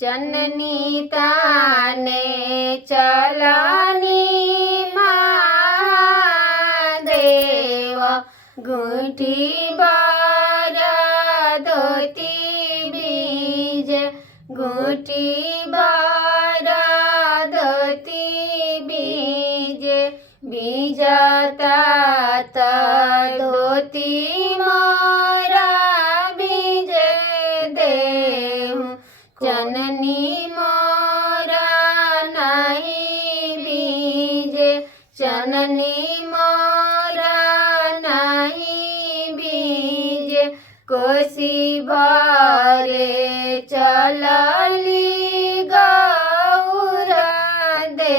चननी ताने चलनी महादेव गुंठी बारा धोती बीज गुंठी बारा धोती बीज बीजता धोती मोरा बीज देहु चननी मोरा नहीं बीज चननी मोरा नहीं बीज कोसी भरे चलली गौरा दे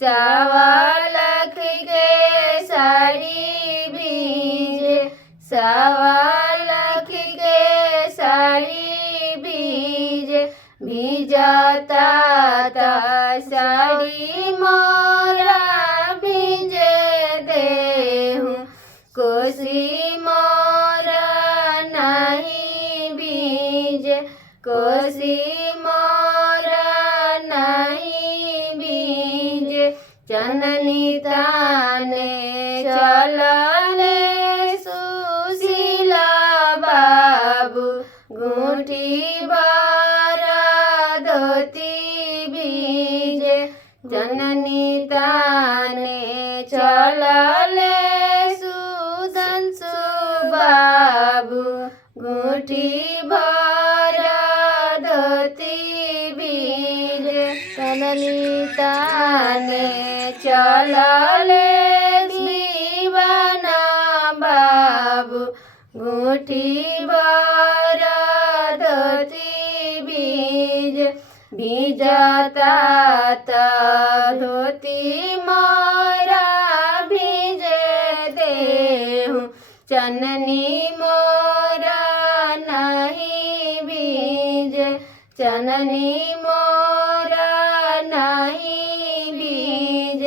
सवा लाख के साड़ी बीज सवा लाख के साड़ी बीज बीजता साड़ी मोरा बीज देहु कोसी मोरा नहीं बीज कोसी मोरा नहीं बीज चननी ताने चलले सुशीला बाबू गुंठी बारा धोती बीज चननी ताने चलले सुधंसु बाबू गुंठी बारा धोती बीज चननी ताने चलले जीवना बाबू गुंठी बारा धोती बीज बीजता धोती मोरा बीज देहु चननी मोरा नहीं बीज चननी मोरा नहीं बीज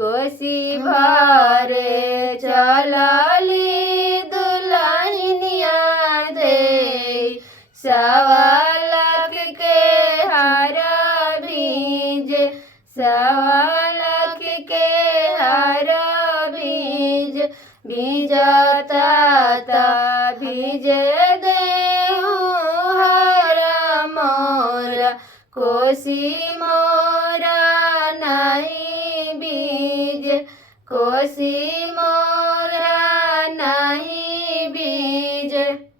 कोसी भरे चलली दुल्हनिया दे सवा लाख के हार बीज सवा लाख के हार बीज बीजता बीज देहु हर मोरा कोसी मोरा नहीं बीज कोसी